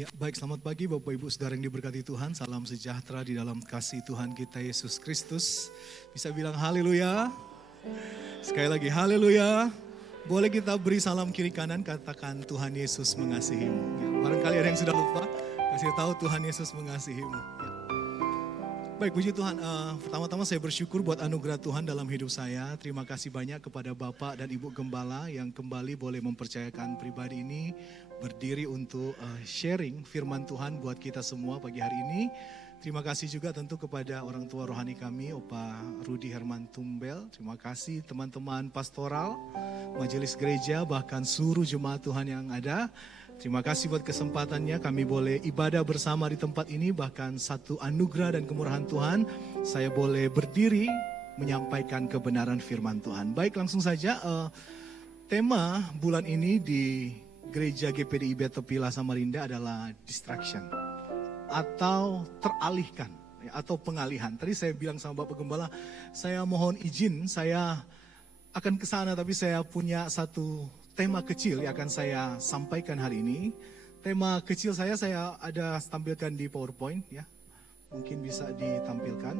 Ya, baik, selamat pagi Bapak Ibu Saudara yang diberkati Tuhan. Salam sejahtera di dalam kasih Tuhan kita Yesus Kristus. Bisa bilang haleluya. Sekali lagi haleluya. Boleh kita beri salam kiri kanan, katakan Tuhan Yesus mengasihimu. Ya, barangkali ada yang sudah lupa, kasih tahu Tuhan Yesus mengasihimu. Ya. Baik, puji Tuhan. Pertama-tama saya bersyukur buat anugerah Tuhan dalam hidup saya. Terima kasih banyak kepada Bapak dan Ibu Gembala yang kembali boleh mempercayakan pribadi ini berdiri untuk sharing firman Tuhan buat kita semua pagi hari ini. Terima kasih juga tentu kepada orang tua rohani kami, Opa Rudi Herman Tumbel. Terima kasih teman-teman pastoral, majelis gereja, bahkan seluruh jemaat Tuhan yang ada. Terima kasih buat kesempatannya kami boleh ibadah bersama di tempat ini. Bahkan satu anugerah dan kemurahan Tuhan, saya boleh berdiri menyampaikan kebenaran firman Tuhan. Baik, langsung saja tema bulan ini di Gereja GPDIB Tepila Samarinda adalah distraction atau teralihkan atau pengalihan. Tadi saya bilang sama Bapak Gembala, saya mohon izin saya akan ke sana, tapi saya punya satu tema kecil yang akan saya sampaikan hari ini. Tema kecil saya ada tampilkan di PowerPoint ya. Mungkin bisa ditampilkan.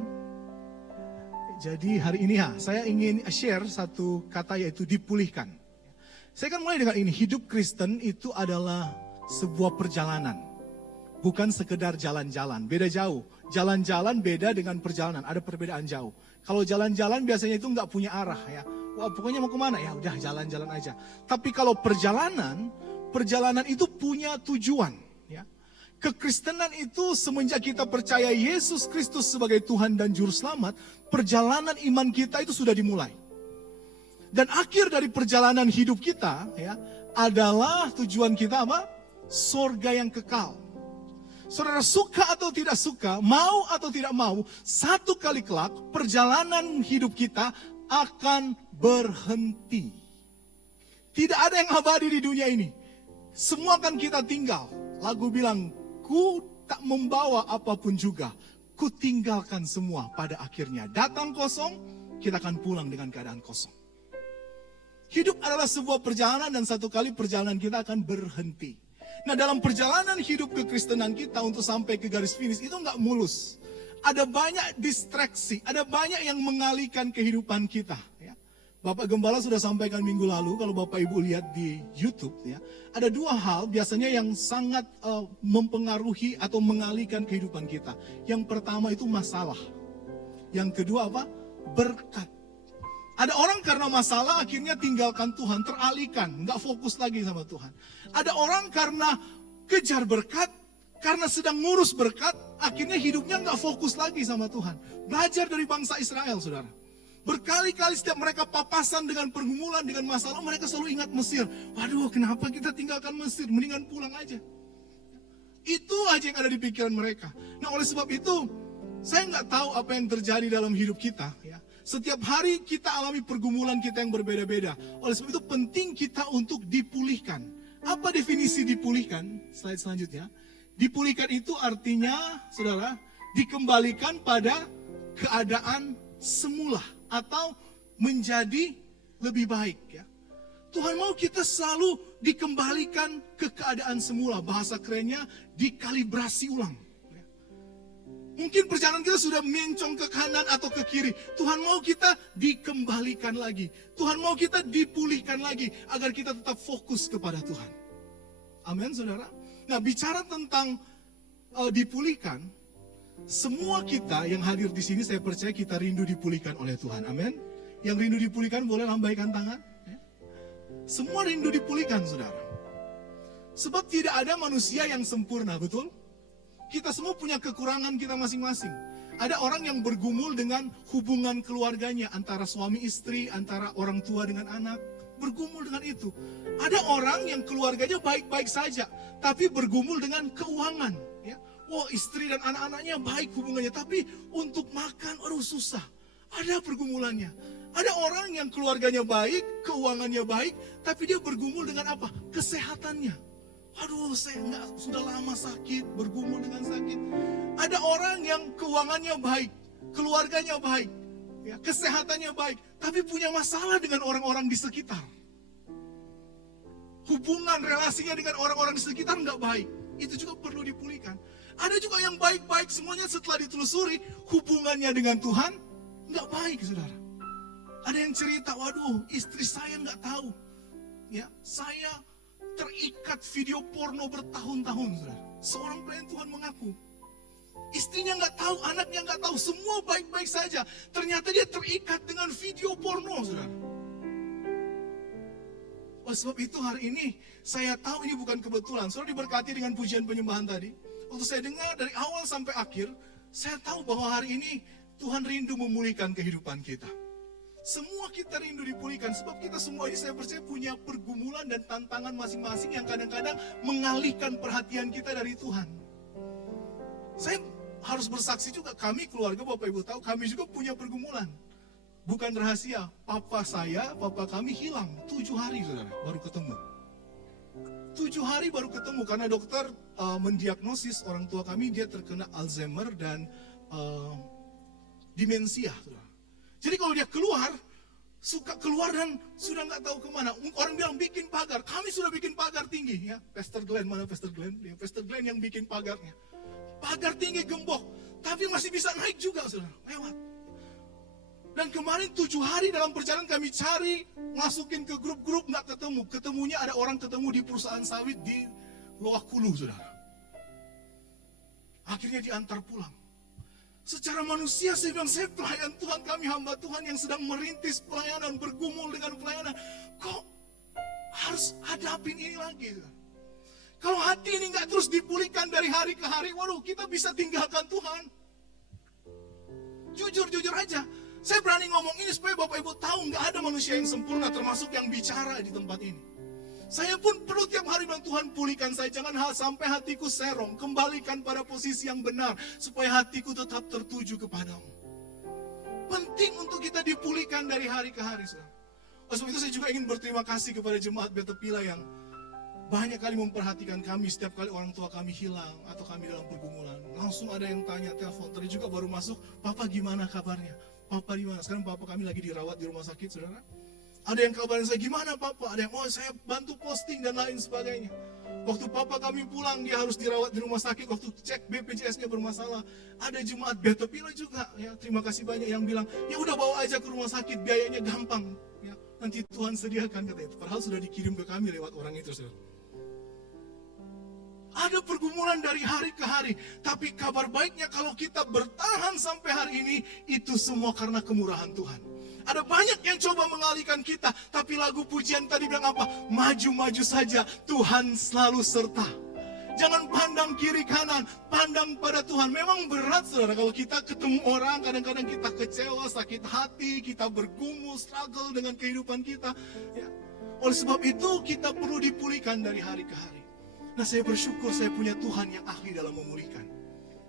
Jadi hari ini saya ingin share satu kata yaitu dipulihkan. Saya akan mulai dengan ini, hidup Kristen itu adalah sebuah perjalanan. Bukan sekedar jalan-jalan, beda jauh. Jalan-jalan beda dengan perjalanan, ada perbedaan jauh. Kalau jalan-jalan biasanya itu nggak punya arah ya. Wah, pokoknya mau kemana ya udah jalan-jalan aja. Tapi kalau perjalanan itu punya tujuan ya. Kekristenan itu semenjak kita percaya Yesus Kristus sebagai Tuhan dan Juru Selamat, perjalanan iman kita itu sudah dimulai. Dan akhir dari perjalanan hidup kita ya adalah tujuan kita apa? Surga yang kekal. Saudara suka atau tidak suka, mau atau tidak mau, satu kali kelak perjalanan hidup kita akan berhenti. Tidak ada yang abadi di dunia ini. Semua akan kita tinggal. Lagu bilang, ku tak membawa apapun juga. Ku tinggalkan semua pada akhirnya. Datang kosong, kita akan pulang dengan keadaan kosong. Hidup adalah sebuah perjalanan dan satu kali perjalanan kita akan berhenti. Nah, dalam perjalanan hidup kekristenan kita untuk sampai ke garis finish itu nggak mulus. Ada banyak distraksi, ada banyak yang mengalihkan kehidupan kita. Ya. Bapak Gembala sudah sampaikan minggu lalu, kalau Bapak Ibu lihat di YouTube, ya, ada dua hal biasanya yang sangat mempengaruhi atau mengalihkan kehidupan kita. Yang pertama itu masalah. Yang kedua apa? Berkat. Ada orang karena masalah akhirnya tinggalkan Tuhan, teralihkan, nggak fokus lagi sama Tuhan. Ada orang karena kejar berkat, karena sedang ngurus berkat, akhirnya hidupnya nggak fokus lagi sama Tuhan. Belajar dari bangsa Israel, saudara. Berkali-kali setiap mereka papasan dengan pergumulan, dengan masalah, mereka selalu ingat Mesir. Waduh, kenapa kita tinggalkan Mesir? Mendingan pulang aja. Itu aja yang ada di pikiran mereka. Nah, oleh sebab itu, saya nggak tahu apa yang terjadi dalam hidup kita. Ya. Setiap hari kita alami pergumulan kita yang berbeda-beda. Oleh sebab itu penting kita untuk dipulihkan. Apa definisi dipulihkan? Slide selanjutnya. Dipulihkan itu artinya, saudara, dikembalikan pada keadaan semula atau menjadi lebih baik. Ya. Tuhan mau kita selalu dikembalikan ke keadaan semula. Bahasa kerennya dikalibrasi ulang. Mungkin perjalanan kita sudah mencong ke kanan atau ke kiri. Tuhan mau kita dikembalikan lagi. Tuhan mau kita dipulihkan lagi agar kita tetap fokus kepada Tuhan. Amin, saudara. Nah, bicara tentang dipulihkan, semua kita yang hadir di sini saya percaya kita rindu dipulihkan oleh Tuhan. Amin. Yang rindu dipulihkan boleh lambaikan tangan. Semua rindu dipulihkan, saudara. Sebab tidak ada manusia yang sempurna, betul? Kita semua punya kekurangan kita masing-masing. Ada orang yang bergumul dengan hubungan keluarganya, antara suami istri, antara orang tua dengan anak. Bergumul dengan itu. Ada orang yang keluarganya baik-baik saja, tapi bergumul dengan keuangan. Ya. Wah, istri dan anak-anaknya baik hubungannya, tapi untuk makan, aduh susah. Ada pergumulannya. Ada orang yang keluarganya baik, keuangannya baik, tapi dia bergumul dengan apa? Kesehatannya. Aduh, saya sudah lama sakit, bergumul dengan sakit. Ada orang yang keuangannya baik, keluarganya baik, ya, kesehatannya baik, tapi punya masalah dengan orang-orang di sekitar. Hubungan relasinya dengan orang-orang di sekitar nggak baik. itu juga perlu dipulihkan. Ada juga yang baik-baik semuanya setelah ditelusuri, hubungannya dengan Tuhan nggak baik, saudara. Ada yang cerita, waduh istri saya nggak tahu, ya saya terikat video porno bertahun-tahun, saudara. Seorang pelayan Tuhan mengaku, istrinya nggak tahu, anaknya nggak tahu, semua baik-baik saja. Ternyata dia terikat dengan video porno, saudara. Oleh sebab itu hari ini saya tahu ini bukan kebetulan. Saudara diberkati dengan pujian penyembahan tadi. Waktu saya dengar dari awal sampai akhir, saya tahu bahwa hari ini Tuhan rindu memulihkan kehidupan kita. Semua kita rindu dipulihkan, sebab kita semua ini saya percaya punya pergumulan dan tantangan masing-masing yang kadang-kadang mengalihkan perhatian kita dari Tuhan. Saya harus bersaksi juga, kami keluarga Bapak Ibu tahu, kami juga punya pergumulan. Bukan rahasia, papa kami hilang 7 hari, saudara, baru ketemu. 7 hari baru ketemu, karena dokter mendiagnosis orang tua kami, dia terkena Alzheimer dan demensia, saudara. Jadi kalau dia keluar, suka keluar dan sudah nggak tahu kemana. Orang bilang bikin pagar, kami sudah bikin pagar tinggi. Ya, Pastor Glenn, mana Pastor Glenn? Ya, Pastor Glenn yang bikin pagarnya. Pagar tinggi gembok, tapi masih bisa naik juga, saudara, lewat. Dan kemarin 7 hari dalam perjalanan kami cari, masukin ke grup-grup, nggak ketemu. Ketemunya ada orang ketemu di perusahaan sawit di Loak Hulu, saudara. Akhirnya diantar pulang. Secara manusia saya bilang, saya pelayan Tuhan, kami hamba Tuhan yang sedang merintis pelayanan, bergumul dengan pelayanan. Kok harus hadapin ini lagi? Kalau hati ini nggak terus dipulihkan dari hari ke hari, waduh kita bisa tinggalkan Tuhan. Jujur aja, saya berani ngomong ini supaya Bapak Ibu tahu nggak ada manusia yang sempurna, termasuk yang bicara di tempat ini. Saya pun perlu tiap hari bilang, Tuhan pulihkan saya, jangan sampai hatiku serong, kembalikan pada posisi yang benar, supaya hatiku tetap tertuju kepadamu. Penting untuk kita dipulihkan dari hari ke hari. Oleh sebab itu saya juga ingin berterima kasih kepada jemaat Betapila yang banyak kali memperhatikan kami setiap kali orang tua kami hilang atau kami dalam pergumulan. Langsung ada yang tanya, telepon, tadi juga baru masuk, Papa gimana kabarnya? Papa gimana? Sekarang Papa kami lagi dirawat di rumah sakit, saudara. Ada yang kabarin saya, gimana Papa? Ada yang, saya bantu posting dan lain sebagainya. Waktu Papa kami pulang, dia harus dirawat di rumah sakit. Waktu cek BPJS-nya bermasalah. Ada jemaat Betapila juga. Ya, terima kasih banyak yang bilang, ya udah bawa aja ke rumah sakit, biayanya gampang. Ya, nanti Tuhan sediakan, katanya. Padahal sudah dikirim ke kami lewat orang itu, saudara. Ada pergumulan dari hari ke hari. Tapi kabar baiknya kalau kita bertahan sampai hari ini, itu semua karena kemurahan Tuhan. Ada banyak yang coba mengalihkan kita, tapi lagu pujian tadi bilang apa? Maju-maju saja, Tuhan selalu serta. Jangan pandang kiri kanan, pandang pada Tuhan. Memang berat, saudara, kalau kita ketemu orang, kadang-kadang kita kecewa, sakit hati, kita bergumul, struggle dengan kehidupan kita. Ya. Oleh sebab itu, kita perlu dipulihkan dari hari ke hari. Nah, saya bersyukur saya punya Tuhan yang ahli dalam memulihkan.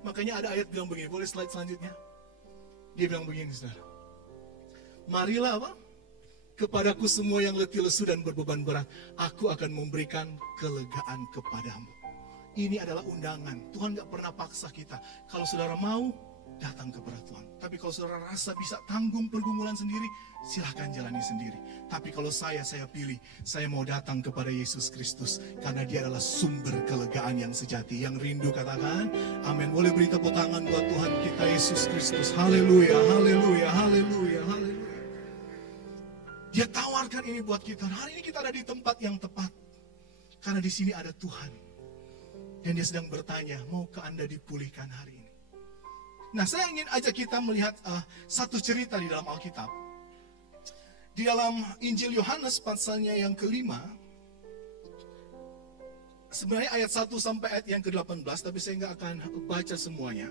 Makanya ada ayat bilang begini, boleh slide selanjutnya? Dia bilang begini, saudara. Marilah apa? Kepadaku semua yang letih lesu dan berbeban berat, aku akan memberikan kelegaan kepadamu. Ini adalah undangan. Tuhan gak pernah paksa kita. Kalau saudara mau, datang kepada Tuhan. Tapi kalau saudara rasa bisa tanggung pergumulan sendiri, silahkan jalani sendiri. Tapi kalau saya pilih, saya mau datang kepada Yesus Kristus. Karena dia adalah sumber kelegaan yang sejati. Yang rindu katakan, amin. Boleh beri tepuk tangan buat Tuhan kita Yesus Kristus. Haleluya, haleluya, haleluya, haleluya. Dia tawarkan ini buat kita. Hari ini kita ada di tempat yang tepat. Karena di sini ada Tuhan. Dan dia sedang bertanya, maukah Anda dipulihkan hari ini? Nah, saya ingin ajak kita melihat satu cerita di dalam Alkitab. Di dalam Injil Yohanes pasalnya yang ke-5. Sebenarnya ayat 1 sampai ayat yang ke-18, tapi saya nggak akan baca semuanya.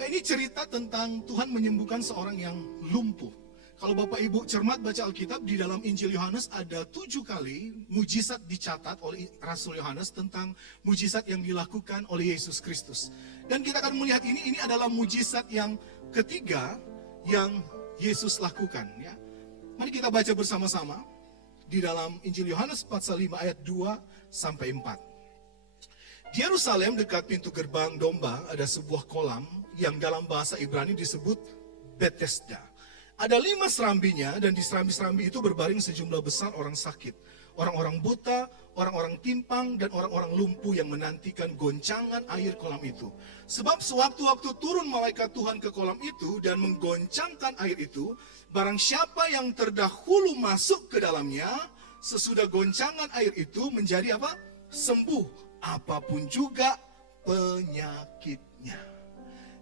Ini cerita tentang Tuhan menyembuhkan seorang yang lumpuh. Kalau Bapak Ibu cermat baca Alkitab, di dalam Injil Yohanes ada 7 kali mujizat dicatat oleh Rasul Yohanes tentang mujizat yang dilakukan oleh Yesus Kristus. Dan kita akan melihat ini adalah mujizat yang ketiga yang Yesus lakukan. Ya. Mari kita baca bersama-sama di dalam Injil Yohanes pasal 5 ayat 2 sampai 4. Di Yerusalem dekat pintu gerbang domba ada sebuah kolam yang dalam bahasa Ibrani disebut Bethesda. Ada 5 serambinya dan di serambi-serambi itu berbaring sejumlah besar orang sakit. Orang-orang buta, orang-orang timpang, dan orang-orang lumpuh yang menantikan goncangan air kolam itu. Sebab sewaktu-waktu turun malaikat Tuhan ke kolam itu dan menggoncangkan air itu, barang siapa yang terdahulu masuk ke dalamnya, sesudah goncangan air itu menjadi apa? Sembuh, apapun juga penyakitnya.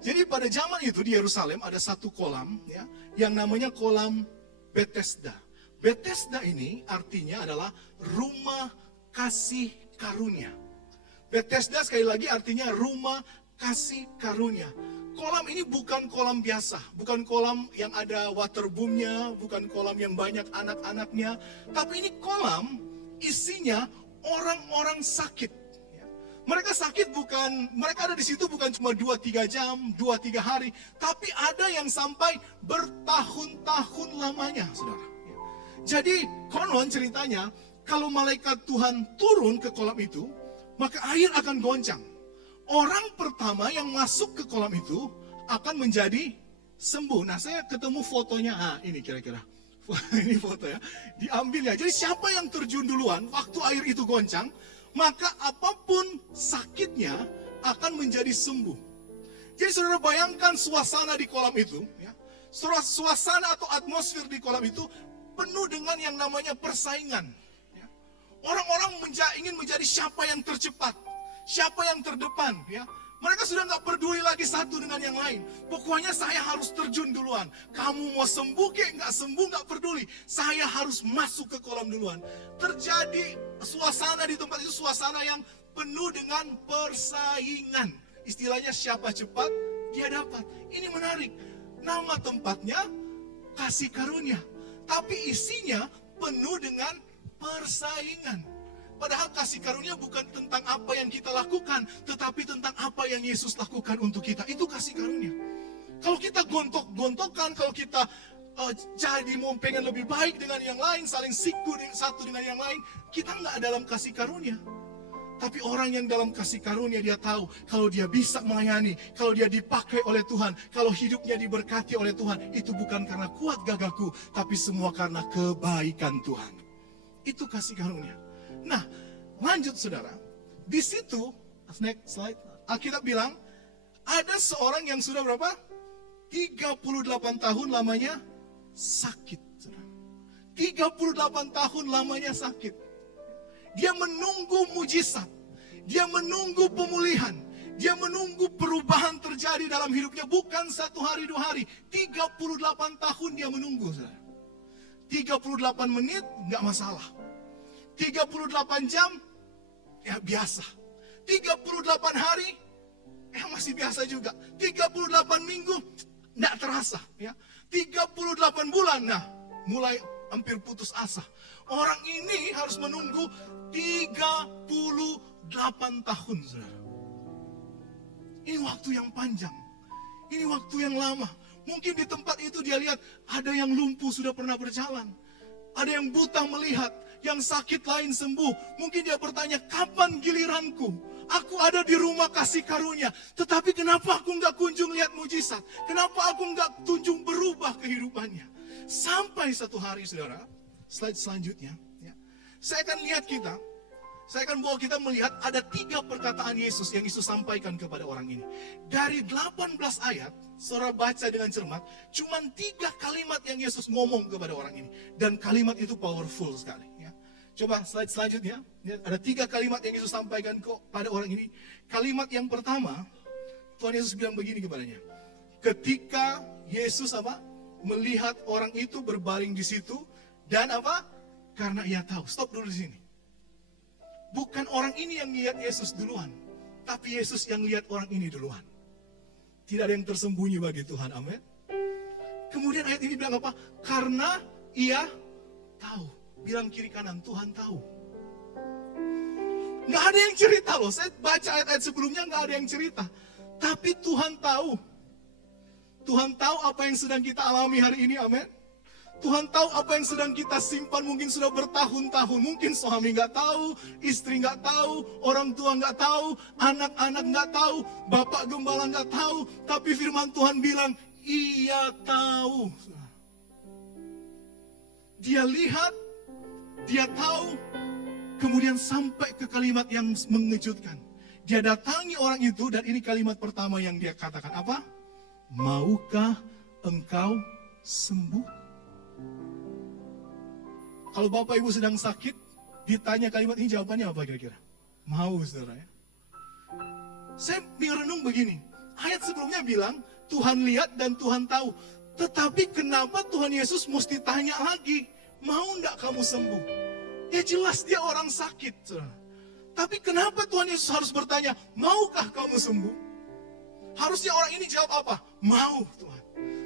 Jadi pada zaman itu di Yerusalem ada satu kolam ya, yang namanya kolam Bethesda. Bethesda ini artinya adalah rumah kasih karunia. Bethesda sekali lagi artinya rumah kasih karunia. Kolam ini bukan kolam biasa, bukan kolam yang ada waterboomnya, bukan kolam yang banyak anak-anaknya, tapi ini kolam isinya orang-orang sakit. Mereka sakit mereka ada di situ bukan cuma 2-3 jam, 2-3 hari, tapi ada yang sampai bertahun-tahun lamanya, saudara. Jadi konon ceritanya, kalau malaikat Tuhan turun ke kolam itu, maka air akan goncang. Orang pertama yang masuk ke kolam itu akan menjadi sembuh. Nah, saya ketemu fotonya, ini kira-kira. Ini foto ya, diambil ya. Jadi siapa yang terjun duluan waktu air itu goncang, maka apapun sakitnya akan menjadi sembuh. Jadi saudara bayangkan suasana di kolam itu, ya. Suasana atau atmosfer di kolam itu penuh dengan yang namanya persaingan. Ya. Orang-orang ingin menjadi siapa yang tercepat, siapa yang terdepan. Ya. Mereka sudah nggak peduli lagi satu dengan yang lain. Pokoknya saya harus terjun duluan. Kamu mau sembuh kek, nggak sembuh nggak peduli. Saya harus masuk ke kolam duluan. Terjadi suasana di tempat itu suasana yang penuh dengan persaingan. Istilahnya siapa cepat dia dapat. Ini menarik. Nama tempatnya kasih karunia, tapi isinya penuh dengan persaingan. Padahal kasih karunia bukan tentang apa yang kita lakukan, tetapi tentang apa yang Yesus lakukan untuk kita. Itu kasih karunia. Kalau kita gontok-gontokan, kalau kita jadi mau pengen lebih baik dengan yang lain, saling siku satu dengan yang lain, kita nggak dalam kasih karunia. Tapi orang yang dalam kasih karunia, dia tahu kalau dia bisa melayani, kalau dia dipakai oleh Tuhan, kalau hidupnya diberkati oleh Tuhan, itu bukan karena kuat gagahku, tapi semua karena kebaikan Tuhan. Itu kasih karunia. Nah, lanjut saudara. Di situ, next slide, Alkitab bilang, ada seorang yang sudah berapa? 38 tahun lamanya sakit. 38 tahun lamanya sakit. Dia menunggu mujizat. Dia menunggu pemulihan. Dia menunggu perubahan terjadi dalam hidupnya. Bukan 1 hari 2 hari. 38 tahun dia menunggu. Saudara. 38 menit gak masalah. 38 jam ya biasa. 38 hari ya masih biasa juga. 38 minggu gak terasa. Ya. 38 bulan nah mulai hampir putus asa. Orang ini harus menunggu 38 tahun, saudara. Ini waktu yang panjang. Ini waktu yang lama. Mungkin di tempat itu dia lihat ada yang lumpuh sudah pernah berjalan. Ada yang buta melihat, yang sakit lain sembuh. Mungkin dia bertanya, kapan giliranku? Aku ada di rumah kasih karunia. Tetapi kenapa aku nggak kunjung lihat mujizat? Kenapa aku nggak kunjung berubah kehidupannya? Sampai satu hari, saudara, slide selanjutnya. Saya akan bawa kita melihat ada 3 perkataan Yesus yang Yesus sampaikan kepada orang ini. Dari 18 ayat, saudara baca dengan cermat, cuma 3 kalimat yang Yesus ngomong kepada orang ini. Dan kalimat itu powerful sekali. Ya. Coba slide selanjutnya, ya, ada 3 kalimat yang Yesus sampaikan kepada orang ini. Kalimat yang pertama, Tuhan Yesus bilang begini kepadanya. Ketika Yesus melihat orang itu berbaring di situ, dan karena ia tahu. Stop dulu di sini. Bukan orang ini yang lihat Yesus duluan, tapi Yesus yang lihat orang ini duluan. Tidak ada yang tersembunyi bagi Tuhan, amin. Kemudian ayat ini bilang apa? Karena ia tahu. Bilang kiri kanan, Tuhan tahu. Nggak ada yang cerita loh, saya baca ayat-ayat sebelumnya nggak ada yang cerita. Tapi Tuhan tahu. Tuhan tahu apa yang sedang kita alami hari ini, amin. Tuhan tahu apa yang sedang kita simpan mungkin sudah bertahun-tahun. Mungkin suami nggak tahu, istri nggak tahu, orang tua nggak tahu, anak-anak nggak tahu, bapak gembala nggak tahu. Tapi firman Tuhan bilang, ia tahu. Dia lihat, dia tahu, Kemudian sampai ke kalimat yang mengejutkan. Dia datangi orang itu dan ini kalimat pertama yang dia katakan. Apa? Maukah engkau sembuh? Kalau Bapak Ibu sedang sakit, ditanya kalimat ini jawabannya apa kira-kira? Mau, saudara ya. Saya merenung begini. Ayat sebelumnya bilang, Tuhan lihat dan Tuhan tahu. Tetapi kenapa Tuhan Yesus mesti tanya lagi? Mau enggak kamu sembuh? Ya jelas dia orang sakit, saudara. Tapi kenapa Tuhan Yesus harus bertanya, maukah kamu sembuh? Harusnya orang ini jawab apa? Mau, Tuhan.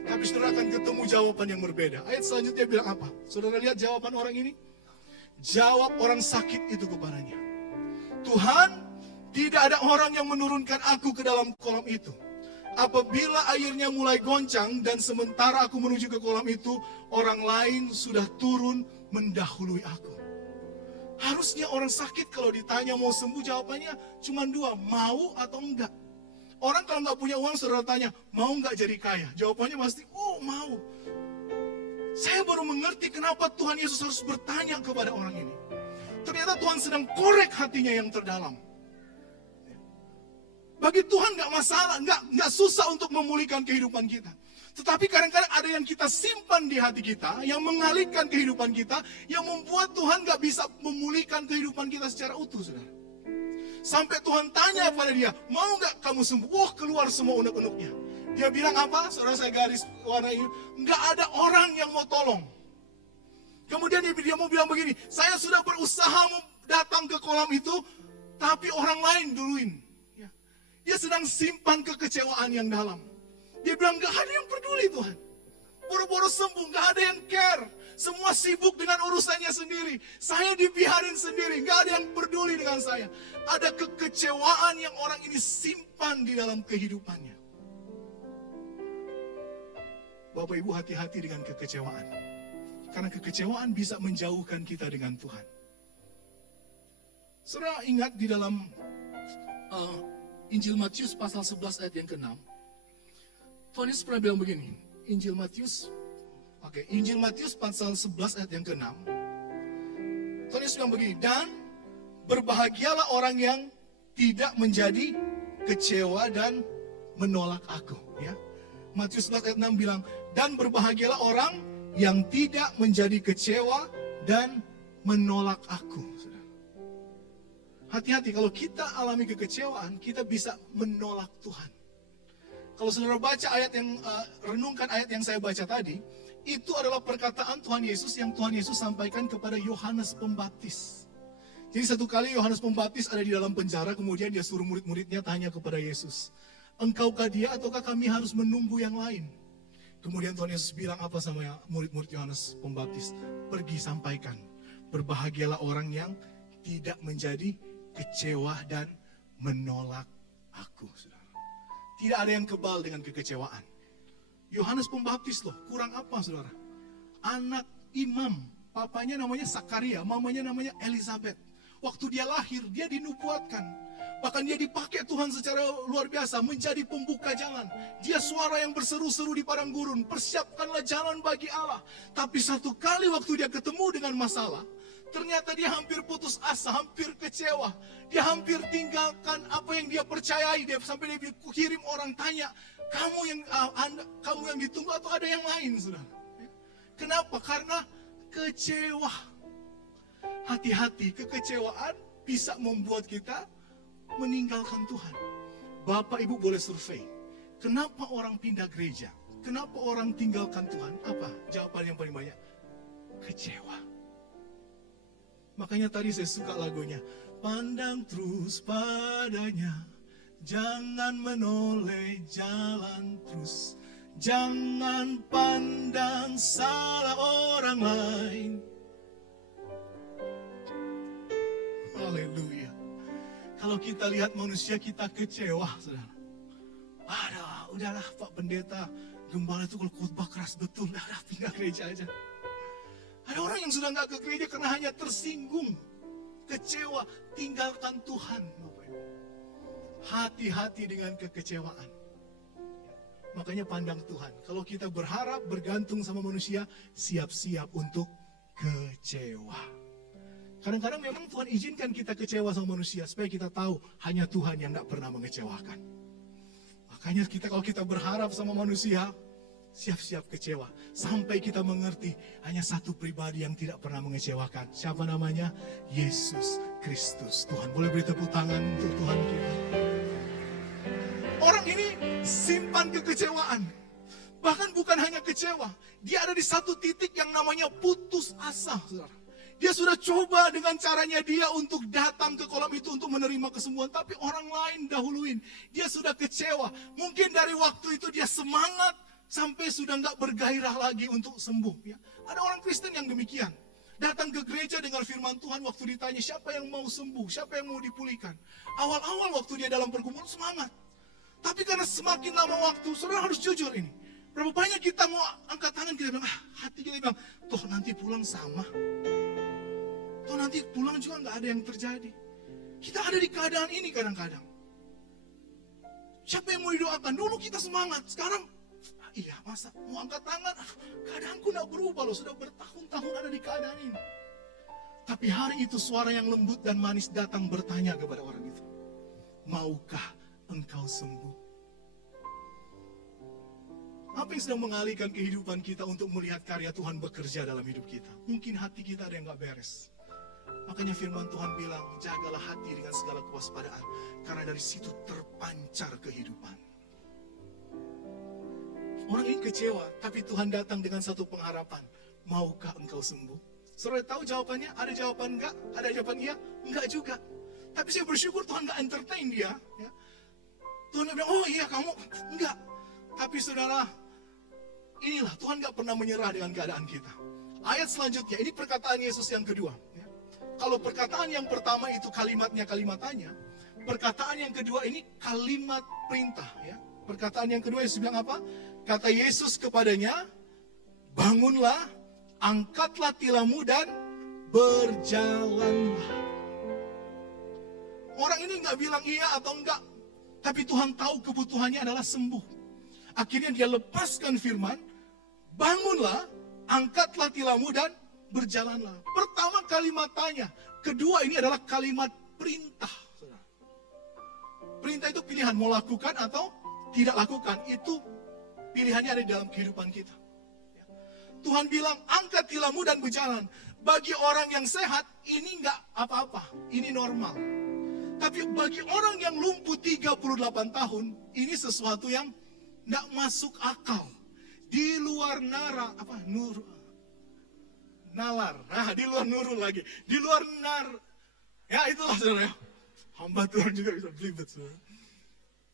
Tapi saudara akan ketemu jawaban yang berbeda. Ayat selanjutnya bilang apa? Saudara lihat jawaban orang ini? Jawab orang sakit itu kepadanya. Tuhan, tidak ada orang yang menurunkan aku ke dalam kolam itu. Apabila airnya mulai goncang dan sementara aku menuju ke kolam itu, orang lain sudah turun mendahului aku. Harusnya orang sakit kalau ditanya mau sembuh jawabannya cuma dua, mau atau enggak. Orang kalau nggak punya uang saudara tanya, mau nggak jadi kaya? Jawabannya pasti, oh mau. Saya baru mengerti kenapa Tuhan Yesus harus bertanya kepada orang ini. Ternyata Tuhan sedang korek hatinya yang terdalam. Bagi Tuhan nggak masalah, nggak susah untuk memulihkan kehidupan kita. Tetapi kadang-kadang ada yang kita simpan di hati kita, yang mengalihkan kehidupan kita, yang membuat Tuhan nggak bisa memulihkan kehidupan kita secara utuh, saudara. Sampai Tuhan tanya pada dia, mau nggak kamu sembuh? Wah, keluar semua unek-uneknya. Dia bilang apa? Saudara, saya garis warna ini, nggak ada orang yang mau tolong. Kemudian dia mau bilang begini, saya sudah berusaha datang ke kolam itu, tapi orang lain duluin. Dia sedang simpan kekecewaan yang dalam. Dia bilang, gak ada yang peduli Tuhan. Boro-boro sembuh, gak ada yang care. Semua sibuk dengan urusannya sendiri. Saya dibiarin sendiri, gak ada yang peduli dengan saya. Ada kekecewaan yang orang ini simpan di dalam kehidupannya. Bapak Ibu hati-hati dengan kekecewaan. Karena kekecewaan bisa menjauhkan kita dengan Tuhan. Saudara ingat di dalam Injil Matius pasal 11 ayat yang ke-6. Tuhan Yesus pernah bilang begini, Injil Matius pasal 11 ayat yang ke-6. Tuhan Yesus bilang begini, dan berbahagialah orang yang tidak menjadi kecewa dan menolak aku. Ya. Matius 11 ayat 6 bilang, dan berbahagialah orang yang tidak menjadi kecewa dan menolak aku. Hati-hati, kalau kita alami kekecewaan, kita bisa menolak Tuhan. Kalau saudara baca ayat yang, renungkan ayat yang saya baca tadi, itu adalah perkataan Tuhan Yesus yang Tuhan Yesus sampaikan kepada Yohanes Pembaptis. Jadi satu kali Yohanes Pembaptis ada di dalam penjara, kemudian dia suruh murid-muridnya tanya kepada Yesus, engkaukah dia ataukah kami harus menunggu yang lain? Kemudian Tuhan Yesus bilang apa sama murid-murid Yohanes Pembaptis? Pergi sampaikan, berbahagialah orang yang tidak menjadi kecewa dan menolak aku. Tidak ada yang kebal dengan kekecewaan. Yohanes Pembaptis loh, kurang apa saudara? Anak imam, papanya namanya Sakaria, mamanya namanya Elizabeth. Waktu dia lahir, dia dinubuatkan. Bahkan dia dipakai Tuhan secara luar biasa, menjadi pembuka jalan. Dia suara yang berseru-seru di padang gurun, persiapkanlah jalan bagi Allah. Tapi satu kali waktu dia ketemu dengan masalah, ternyata dia hampir putus asa, hampir kecewa. Dia hampir tinggalkan apa yang dia percayai. Dia sampai dia kirim orang tanya, kamu yang ditunggu atau ada yang lain, saudara? Kenapa? Karena kecewa. Hati-hati, kekecewaan bisa membuat kita meninggalkan Tuhan. Bapak Ibu boleh survei. Kenapa orang pindah gereja? Kenapa orang tinggalkan Tuhan? Apa jawaban yang paling banyak? Kecewa. Makanya tadi saya suka lagunya. Pandang terus padanya, jangan menoleh, jalan terus. Jangan pandang salah orang lain. Haleluya. Kalau kita lihat manusia kita kecewa, saudara. Udahlah Pak Pendeta, gembala itu kalau khotbah keras betul, udah pindah gereja aja. Ada orang yang sudah nggak ke gereja karena hanya tersinggung, kecewa, tinggalkan Tuhan. Hati-hati dengan kekecewaan. Makanya pandang Tuhan. Kalau kita berharap bergantung sama manusia, siap-siap untuk kecewa. Kadang-kadang memang Tuhan izinkan kita kecewa sama manusia supaya kita tahu hanya Tuhan yang gak pernah mengecewakan. Makanya kalau kita berharap sama manusia, siap-siap kecewa. Sampai kita mengerti hanya satu pribadi yang tidak pernah mengecewakan. Siapa namanya? Yesus Kristus. Tuhan, boleh beri tepuk tangan untuk Tuhan kita. Orang ini simpan kekecewaan. Bahkan bukan hanya kecewa. Dia ada di satu titik yang namanya putus asa. Saudara. Dia sudah coba dengan caranya dia untuk datang ke kolam itu untuk menerima kesembuhan. Tapi orang lain dahuluin. Dia sudah kecewa. Mungkin dari waktu itu dia semangat. Sampai sudah nggak bergairah lagi untuk sembuh. Ya. Ada orang Kristen yang demikian. Datang ke gereja dengan firman Tuhan waktu ditanya siapa yang mau sembuh. Siapa yang mau dipulihkan. Awal-awal waktu dia dalam pergumulan semangat. Tapi karena semakin lama waktu, saudara harus jujur ini. Berapa banyak kita mau angkat tangan, kita bilang, hati kita bilang, toh nanti pulang sama. Toh nanti pulang juga nggak ada yang terjadi. Kita ada di keadaan ini kadang-kadang. Siapa yang mau didoakan? Dulu kita semangat, sekarang, iya masa mau angkat tangan, keadaanku nggak berubah loh, sudah bertahun-tahun ada di keadaan ini. Tapi hari itu suara yang lembut dan manis datang bertanya kepada orang itu. Maukah engkau sembuh? Apa yang sedang mengalihkan kehidupan kita untuk melihat karya Tuhan bekerja dalam hidup kita? Mungkin hati kita ada yang gak beres. Makanya firman Tuhan bilang, jagalah hati dengan segala kewaspadaan. Karena dari situ terpancar kehidupan. Orang ini kecewa, tapi Tuhan datang dengan satu pengharapan. Maukah engkau sembuh? Saudara tahu jawabannya? Ada jawaban enggak? Ada jawaban iya? Enggak juga. Tapi saya bersyukur Tuhan gak entertain dia. Ya. Tuhan bilang, oh iya kamu, enggak. Tapi saudara, inilah Tuhan gak pernah menyerah dengan keadaan kita. Ayat selanjutnya, ini perkataan Yesus yang kedua. Ya. Kalau perkataan yang pertama itu kalimat-tanya. Perkataan yang kedua ini kalimat perintah. Ya. Perkataan yang kedua Yesus bilang apa? Kata Yesus kepadanya, bangunlah, angkatlah tilammu dan berjalanlah. Orang ini gak bilang iya atau enggak. Tapi Tuhan tahu kebutuhannya adalah sembuh. Akhirnya dia lepaskan firman, bangunlah, angkatlah tilammu dan berjalanlah. Pertama kalimat tanya, kedua ini adalah kalimat perintah. Perintah itu pilihan, mau lakukan atau tidak lakukan. Itu pilihannya ada di dalam kehidupan kita. Tuhan bilang, angkat tilammu dan berjalan. Bagi orang yang sehat, ini enggak apa-apa, ini normal. Tapi bagi orang yang lumpuh 38 tahun, ini sesuatu yang nggak masuk akal. Di luar nalar. Nah, di luar nurul lagi. Di luar ya itulah saudara. Hamba Tuhan juga bisa belibet saudara.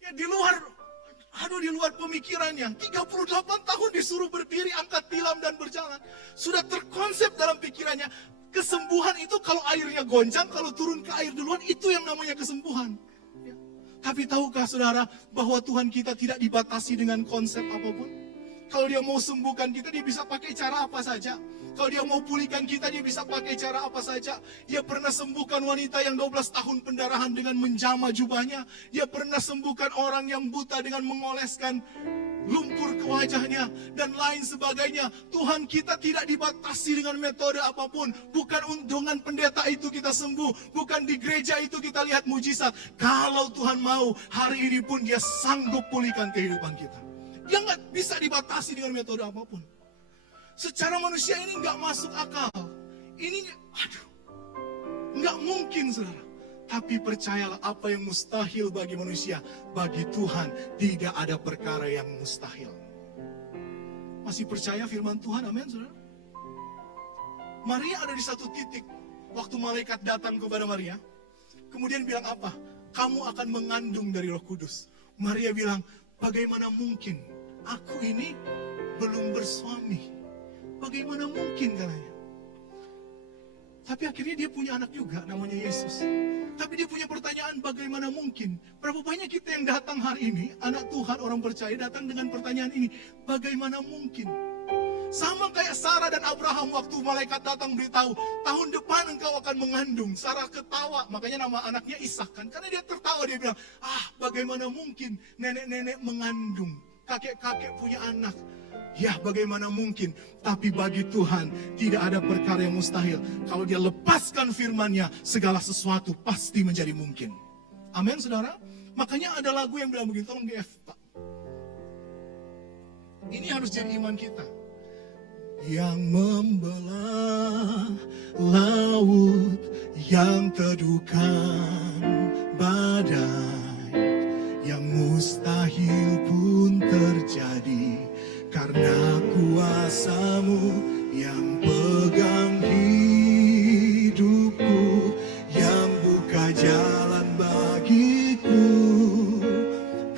Ya di luar pemikirannya. 38 tahun disuruh berdiri, angkat tilam dan berjalan. Sudah terkonsep dalam pikirannya. Kesembuhan itu kalau airnya gonjang, kalau turun ke air duluan, itu yang namanya kesembuhan. Ya. Tapi tahukah saudara bahwa Tuhan kita tidak dibatasi dengan konsep apapun? Kalau dia mau sembuhkan kita, dia bisa pakai cara apa saja. Kalau dia mau pulihkan kita, dia bisa pakai cara apa saja. Dia pernah sembuhkan wanita yang 12 tahun pendarahan dengan menjama jubahnya. Dia pernah sembuhkan orang yang buta dengan mengoleskan lumpur ke wajahnya dan lain sebagainya. Tuhan kita tidak dibatasi dengan metode apapun. Bukan dengan pendeta itu kita sembuh, bukan di gereja itu kita lihat mujizat. Kalau Tuhan mau, hari ini pun dia sanggup pulihkan kehidupan kita. Dia nggak bisa dibatasi dengan metode apapun. Secara manusia ini nggak masuk akal. Ini nggak mungkin saudara. Tapi percayalah, apa yang mustahil bagi manusia, bagi Tuhan tidak ada perkara yang mustahil. Masih percaya firman Tuhan, amin saudara? Maria ada di satu titik, waktu malaikat datang kepada Maria, kemudian bilang apa? Kamu akan mengandung dari Roh Kudus. Maria bilang, bagaimana mungkin? Aku ini belum bersuami. Bagaimana mungkin katanya? Tapi akhirnya dia punya anak juga, namanya Yesus. Tapi dia punya pertanyaan, bagaimana mungkin? Berapa banyak kita yang datang hari ini, anak Tuhan, orang percaya, datang dengan pertanyaan ini, bagaimana mungkin? Sama kayak Sarah dan Abraham waktu malaikat datang beritahu, tahun depan engkau akan mengandung. Sarah ketawa, makanya nama anaknya Ishak kan. Karena dia tertawa, dia bilang, bagaimana mungkin nenek-nenek mengandung, kakek-kakek punya anak. Ya bagaimana mungkin, tapi bagi Tuhan tidak ada perkara yang mustahil. Kalau dia lepaskan firman-Nya, segala sesuatu pasti menjadi mungkin. Amin saudara. Makanya ada lagu yang bilang begini, tolong di F Pak. Ini harus jadi iman kita. Yang membelah laut, yang teduhkan badai, yang mustahil pun terjadi, karena kuasa-Mu yang pegang hidupku, yang buka jalan bagiku.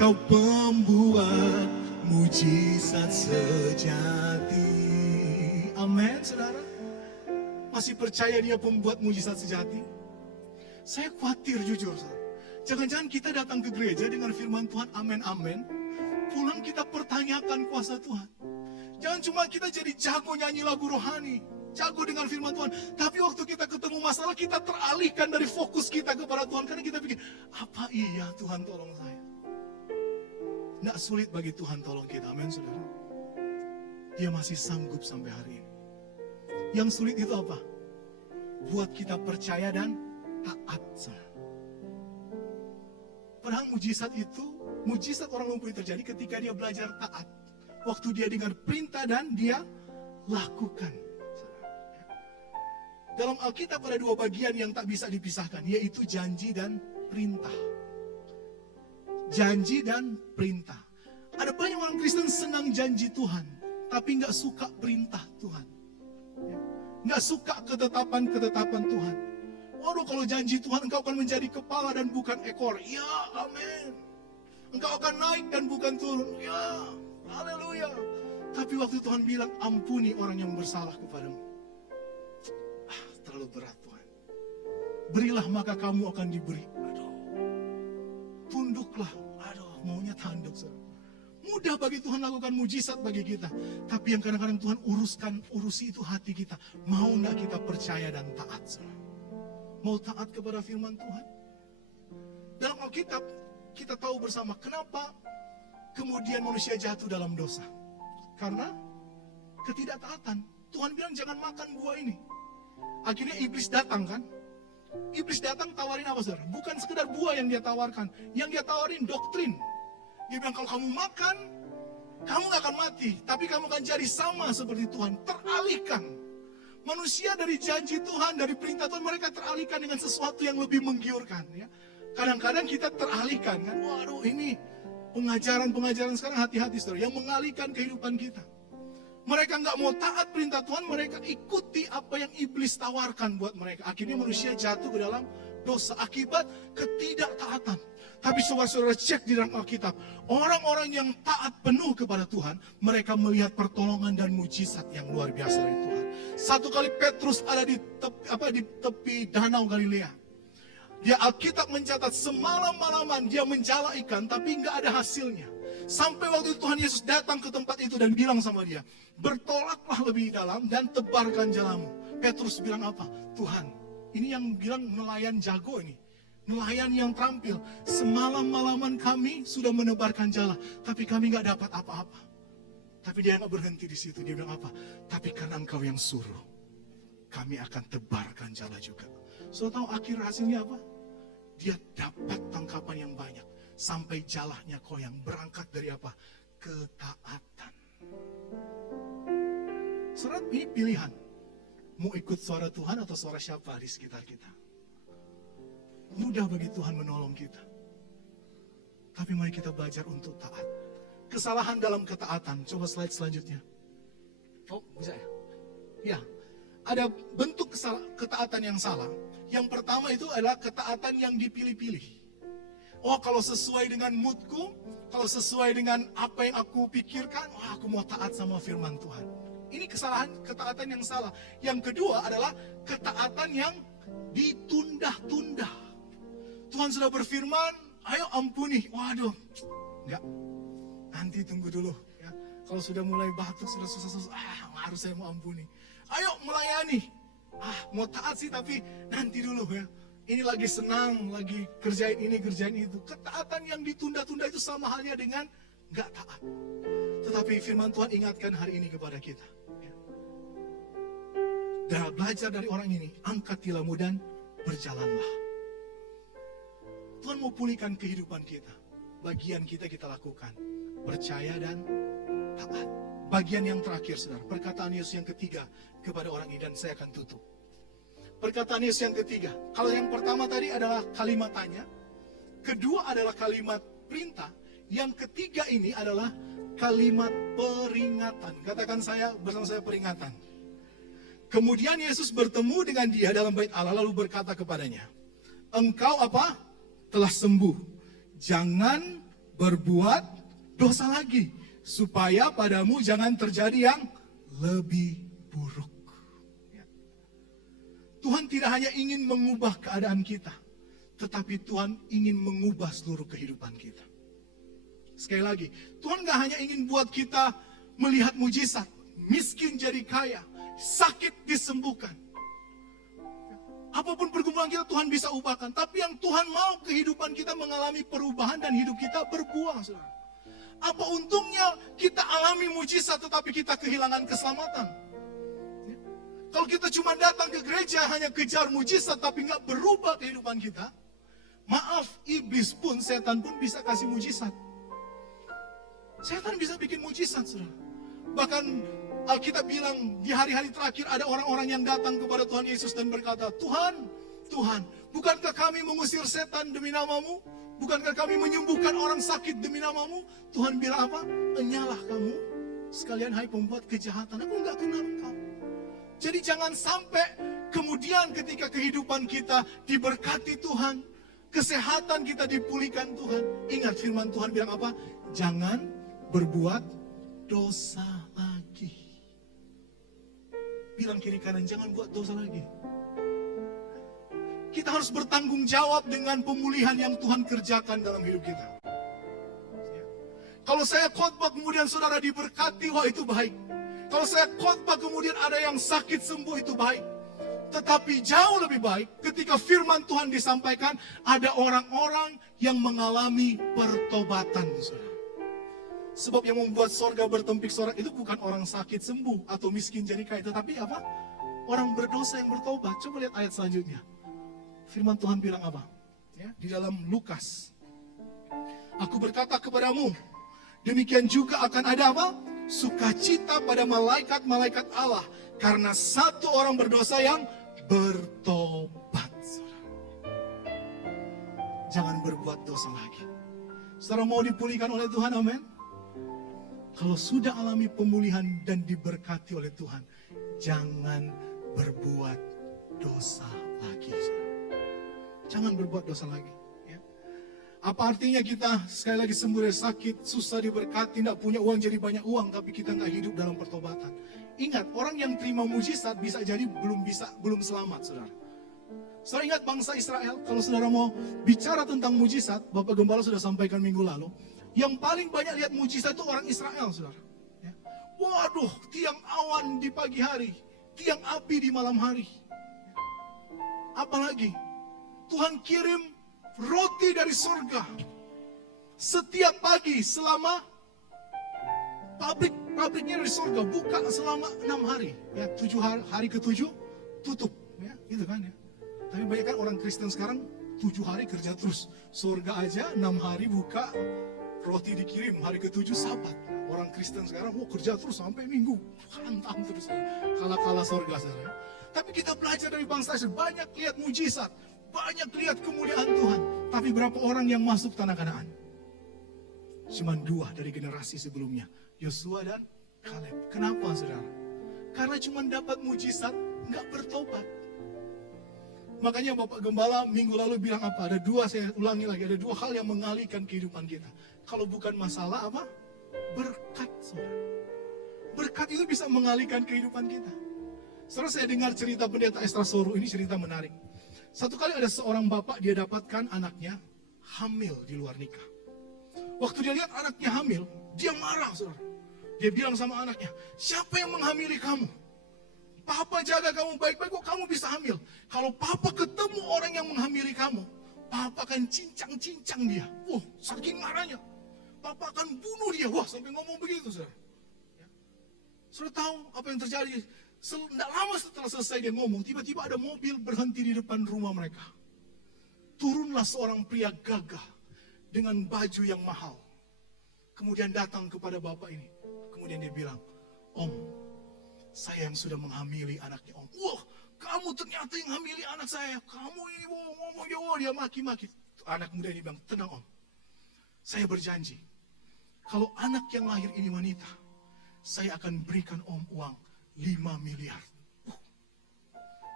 Kau pembuat mujizat sejati. Amin, saudara. Masih percaya Dia pembuat mujizat sejati? Saya khawatir jujur, saudara. Jangan-jangan kita datang ke gereja dengan firman Tuhan, amin, amin. Pulang kita pertanyakan kuasa Tuhan. Jangan cuma kita jadi jago nyanyi lagu rohani, jago dengan firman Tuhan. Tapi waktu kita ketemu masalah, kita teralihkan dari fokus kita kepada Tuhan. Karena kita pikir, apa iya Tuhan tolong saya? Tidak sulit bagi Tuhan tolong kita, amin saudara. Dia masih sanggup sampai hari ini. Yang sulit itu apa? Buat kita percaya dan taat. Padahal mujizat itu, mujizat orang lumpuh terjadi ketika dia belajar taat. Waktu dia dengar perintah dan dia lakukan. Dalam Alkitab ada dua bagian yang tak bisa dipisahkan, yaitu janji dan perintah. Janji dan perintah. Ada banyak orang Kristen senang janji Tuhan, tapi nggak suka perintah Tuhan. Nggak suka ketetapan-ketetapan Tuhan. Waduh, kalau janji Tuhan, engkau akan menjadi kepala dan bukan ekor. Ya, amin. Engkau akan naik dan bukan turun. Ya, haleluya. Tapi waktu Tuhan bilang, ampuni orang yang bersalah kepadamu. Terlalu berat Tuhan. Berilah maka kamu akan diberi. Aduh. Tunduklah. Aduh, maunya tanduk. Mudah bagi Tuhan lakukan mujizat bagi kita. Tapi yang kadang-kadang Tuhan urusi itu hati kita. Mau gak kita percaya dan taat? Mau taat kepada firman Tuhan? Dalam Alkitab, kita tahu bersama kenapa kemudian manusia jatuh dalam dosa. Karena ketidaktaatan. Tuhan bilang jangan makan buah ini. Akhirnya iblis datang kan? Iblis datang tawarin apa saudara? Bukan sekedar buah yang dia tawarkan. Yang dia tawarin doktrin. Dia bilang kalau kamu makan, kamu gak akan mati. Tapi kamu akan jadi sama seperti Tuhan. Teralihkan. Manusia dari janji Tuhan, dari perintah Tuhan, mereka teralihkan dengan sesuatu yang lebih menggiurkan. Ya. Kadang-kadang kita teralihkan kan, waduh ini pengajaran-pengajaran sekarang hati-hati saudara, yang mengalihkan kehidupan kita. Mereka nggak mau taat perintah Tuhan, mereka ikuti apa yang iblis tawarkan buat mereka. Akhirnya manusia jatuh ke dalam dosa akibat ketidaktaatan. Tapi saudara-saudara cek di dalam Alkitab, orang-orang yang taat penuh kepada Tuhan, mereka melihat pertolongan dan mujizat yang luar biasa dari Tuhan. Satu kali Petrus ada di tepi danau Galilea. Dia Alkitab mencatat semalam-malaman dia menjala ikan, tapi nggak ada hasilnya. Sampai waktu Tuhan Yesus datang ke tempat itu dan bilang sama dia, bertolaklah lebih dalam dan tebarkan jalamu. Petrus bilang apa? Tuhan, ini yang bilang nelayan jago ini. Nelayan yang terampil. Semalam-malaman kami sudah menebarkan jala, tapi kami nggak dapat apa-apa. Tapi dia nggak berhenti di situ. Dia bilang apa? Tapi karena engkau yang suruh, kami akan tebarkan jala juga. So tahu akhir hasilnya apa? Dia dapat tangkapan yang banyak. Sampai jalahnya koyang. Berangkat dari apa? Ketaatan. Surat ini pilihan. Mau ikut suara Tuhan atau suara siapa di sekitar kita? Mudah bagi Tuhan menolong kita. Tapi mari kita belajar untuk taat. Kesalahan dalam ketaatan. Coba slide selanjutnya. Oh, bisa ya? Ya. Ada bentuk ketaatan yang salah. Yang pertama itu adalah ketaatan yang dipilih-pilih. Oh, kalau sesuai dengan moodku, kalau sesuai dengan apa yang aku pikirkan, wah aku mau taat sama firman Tuhan. Ini kesalahan ketaatan yang salah. Yang kedua adalah ketaatan yang ditunda-tunda. Tuhan sudah berfirman, ayo ampuni. Waduh, enggak. Nanti tunggu dulu. Ya. Kalau sudah mulai batuk, sudah susah-susah, harus saya mau ampuni. Ayo melayani. Mau taat sih tapi nanti dulu ya. Ini lagi senang, lagi kerjain ini, kerjain itu. Ketaatan yang ditunda-tunda itu sama halnya dengan gak taat. Tetapi firman Tuhan ingatkan hari ini kepada kita. Dan belajar dari orang ini, angkat tilammu dan berjalanlah. Tuhan mau pulihkan kehidupan kita. Bagian kita lakukan. Percaya dan taat. Bagian yang terakhir, saudara. Perkataan Yesus yang ketiga kepada orang ini, dan saya akan tutup. Perkataan Yesus yang ketiga. Kalau yang pertama tadi adalah kalimat tanya. Kedua adalah kalimat perintah. Yang ketiga ini adalah kalimat peringatan. Katakan bersama saya peringatan. Kemudian Yesus bertemu dengan dia dalam bait Allah lalu berkata kepadanya, engkau apa? Telah sembuh. Jangan berbuat dosa lagi, supaya padamu jangan terjadi yang lebih buruk. Tuhan tidak hanya ingin mengubah keadaan kita, tetapi Tuhan ingin mengubah seluruh kehidupan kita. Sekali lagi, Tuhan gak hanya ingin buat kita melihat mujizat, miskin jadi kaya, sakit disembuhkan. Apapun pergumulan kita Tuhan bisa ubahkan. Tapi yang Tuhan mau kehidupan kita mengalami perubahan dan hidup kita berbuah, saudara. Apa untungnya kita alami mujizat tetapi kita kehilangan keselamatan? Kalau kita cuma datang ke gereja hanya kejar mujizat tapi nggak berubah kehidupan kita, maaf, iblis pun, setan pun bisa kasih mujizat. Setan bisa bikin mujizat, saudara. Bahkan Alkitab bilang di hari-hari terakhir ada orang-orang yang datang kepada Tuhan Yesus dan berkata, Tuhan, Tuhan, bukankah kami mengusir setan demi namamu? Bukankah kami menyembuhkan orang sakit demi namamu? Tuhan bilang apa? Enyalah kamu, sekalian hai pembuat kejahatan, aku enggak kenal kamu. Jadi jangan sampai kemudian ketika kehidupan kita diberkati Tuhan, kesehatan kita dipulihkan Tuhan. Ingat firman Tuhan bilang apa? Jangan berbuat dosa lagi. Bilang kiri kanan, jangan buat dosa lagi. Kita harus bertanggung jawab dengan pemulihan yang Tuhan kerjakan dalam hidup kita. Kalau saya khotbah kemudian saudara diberkati, wah itu baik. Kalau saya khotbah kemudian ada yang sakit sembuh, itu baik. Tetapi jauh lebih baik ketika firman Tuhan disampaikan, ada orang-orang yang mengalami pertobatan, saudara. Sebab yang membuat sorga bertempik sorak itu bukan orang sakit sembuh atau miskin jadi kaya, tetapi apa? Orang berdosa yang bertobat. Coba lihat ayat selanjutnya. Firman Tuhan bilang apa? Ya, di dalam Lukas. Aku berkata kepadamu, demikian juga akan ada apa? Sukacita pada malaikat-malaikat Allah karena satu orang berdosa yang bertobat. Jangan berbuat dosa lagi. Saudara mau dipulihkan oleh Tuhan, amin. Kalau sudah alami pemulihan dan diberkati oleh Tuhan, jangan berbuat dosa lagi. Jangan berbuat dosa lagi. Ya. Apa artinya kita sekali lagi sembuh dari sakit, susah diberkati, tidak punya uang jadi banyak uang, tapi kita nggak hidup dalam pertobatan. Ingat, orang yang terima mujizat bisa jadi belum selamat, saudara. Saudara ingat bangsa Israel, kalau saudara mau bicara tentang mujizat, Bapak Gembala sudah sampaikan minggu lalu, yang paling banyak lihat mujizat itu orang Israel, saudara. Ya. Waduh, tiang awan di pagi hari, tiang api di malam hari. Apalagi, Tuhan kirim roti dari surga setiap pagi selama pabriknya dari surga buka selama 6 hari. Ya, 7 hari ke-7 tutup. Ya, gitu kan ya. Tapi banyak kan orang Kristen sekarang 7 hari kerja terus. Surga aja 6 hari buka, roti dikirim, hari ke-7 Sabat. Orang Kristen sekarang kerja terus sampai Minggu, hantam terus, kala-kala surga, saudara. Tapi kita belajar dari bangsa Israel, banyak lihat mujizat, banyak lihat kemuliaan Tuhan. Tapi berapa orang yang masuk tanah Kanaan? Cuma 2 dari generasi sebelumnya, Yosua dan Kaleb. Kenapa, saudara? Karena cuma dapat mujizat, nggak bertobat. Makanya Bapak Gembala minggu lalu bilang apa? Ada 2, saya ulangi lagi, ada 2 hal yang mengalihkan kehidupan kita. Kalau bukan masalah apa? Berkat, saudara. Berkat itu bisa mengalihkan kehidupan kita. Saudara, saya dengar cerita pendeta Estra Soru, ini cerita menarik. Satu kali ada seorang bapak, dia dapatkan anaknya hamil di luar nikah. Waktu dia lihat anaknya hamil, dia marah, saudara. Dia bilang sama anaknya, siapa yang menghamili kamu? Papa jaga kamu baik-baik, kok kamu bisa hamil? Kalau papa ketemu orang yang menghamili kamu, papa akan cincang-cincang dia. Saking marahnya. Papa akan bunuh dia. Sampai ngomong begitu, saudara. Sudah tahu apa yang terjadi? Tidak lama setelah selesai dia ngomong, tiba-tiba ada mobil berhenti di depan rumah mereka. Turunlah seorang pria gagah dengan baju yang mahal. Kemudian datang kepada bapak ini. Kemudian dia bilang, Om, saya yang sudah menghamili anaknya Om. Wah, kamu ternyata yang hamili anak saya. Kamu ini ngomong dia maki-maki. Anak muda ini bilang, tenang Om. Saya berjanji, kalau anak yang lahir ini wanita, saya akan berikan Om uang 5 miliar.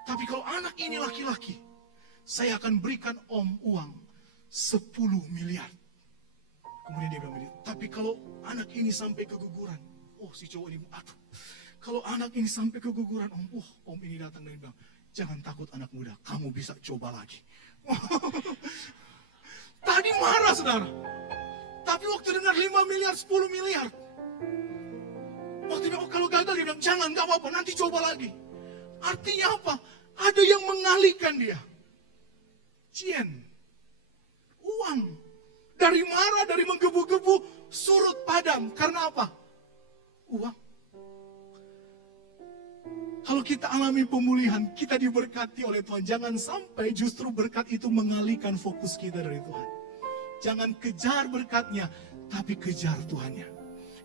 Tapi kalau anak ini laki-laki, saya akan berikan Om uang 10 miliar. Kemudian dia bilang, tapi kalau anak ini sampai keguguran, si cowok ini, kalau anak ini sampai keguguran, Om ini datang dan bilang, jangan takut anak muda, kamu bisa coba lagi. Tadi marah saudara, tapi waktu dengar 5 miliar, 10 miliar, waktu dia kalau gagal dia bilang, jangan, gak apa-apa, nanti coba lagi. Artinya apa? Ada yang mengalihkan dia. Cien, uang, dari marah, dari menggebu-gebu, surut padam. Karena apa? Uang. Kalau kita alami pemulihan, kita diberkati oleh Tuhan. Jangan sampai justru berkat itu mengalihkan fokus kita dari Tuhan. Jangan kejar berkatnya, tapi kejar Tuhannya.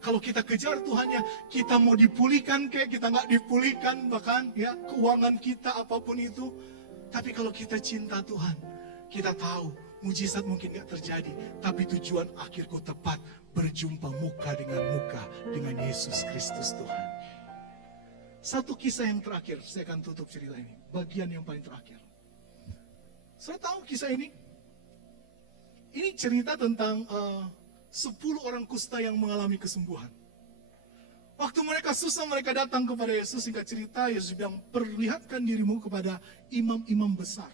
Kalau kita kejar Tuhannya, kita mau dipulihkan kayak kita nggak dipulihkan, bahkan ya keuangan kita apapun itu. Tapi kalau kita cinta Tuhan, kita tahu mujizat mungkin gak terjadi, tapi tujuan akhirku tepat, berjumpa muka dengan Yesus Kristus Tuhan. Satu kisah yang terakhir, saya akan tutup cerita ini. Bagian yang paling terakhir. Saya tahu kisah ini. Ini cerita tentang 10 orang kusta yang mengalami kesembuhan. Waktu mereka susah, mereka datang kepada Yesus. Singkat cerita, Yesus bilang, perlihatkan dirimu kepada imam-imam besar.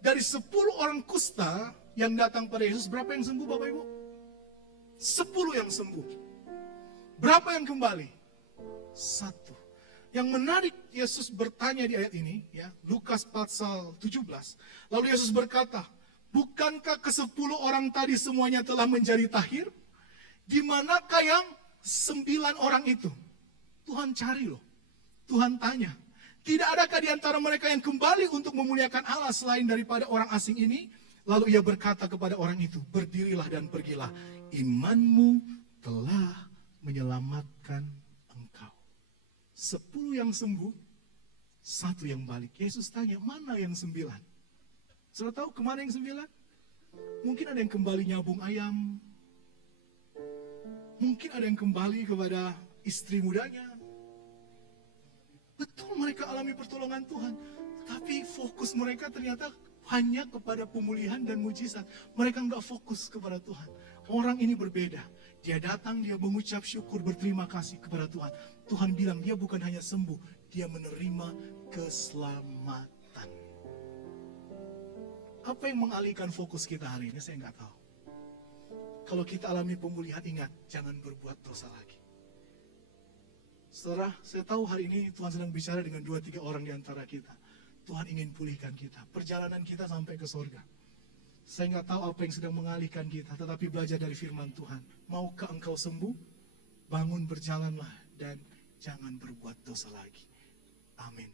Dari 10 orang kusta yang datang pada Yesus, berapa yang sembuh Bapak Ibu? 10 yang sembuh. Berapa yang kembali? 1. Yang menarik, Yesus bertanya di ayat ini, ya, Lukas pasal 17. Lalu Yesus berkata, bukankah ke-10 orang tadi semuanya telah menjadi tahir? Di manakah yang 9 orang itu? Tuhan cari loh. Tuhan tanya. Tidak adakah di antara mereka yang kembali untuk memuliakan Allah selain daripada orang asing ini? Lalu ia berkata kepada orang itu, berdirilah dan pergilah. Imanmu telah menyelamatkan engkau. 10 yang sembuh, 1 yang balik. Yesus tanya, mana yang 9? Sudah tahu kemana yang 9? Mungkin ada yang kembali nyabung ayam. Mungkin ada yang kembali kepada istri mudanya. Betul mereka alami pertolongan Tuhan. Tapi fokus mereka ternyata hanya kepada pemulihan dan mujizat. Mereka nggak fokus kepada Tuhan. Orang ini berbeda. Dia datang, dia mengucap syukur, berterima kasih kepada Tuhan. Tuhan bilang dia bukan hanya sembuh, dia menerima keselamatan. Apa yang mengalihkan fokus kita hari ini, saya nggak tahu. Kalau kita alami pemulihan, ingat, jangan berbuat dosa lagi. Saudara, saya tahu hari ini Tuhan sedang bicara dengan 2-3 orang di antara kita. Tuhan ingin pulihkan kita, perjalanan kita sampai ke surga. Saya nggak tahu apa yang sedang mengalihkan kita, tetapi belajar dari firman Tuhan. Maukah engkau sembuh? Bangun, berjalanlah, dan jangan berbuat dosa lagi. Amin.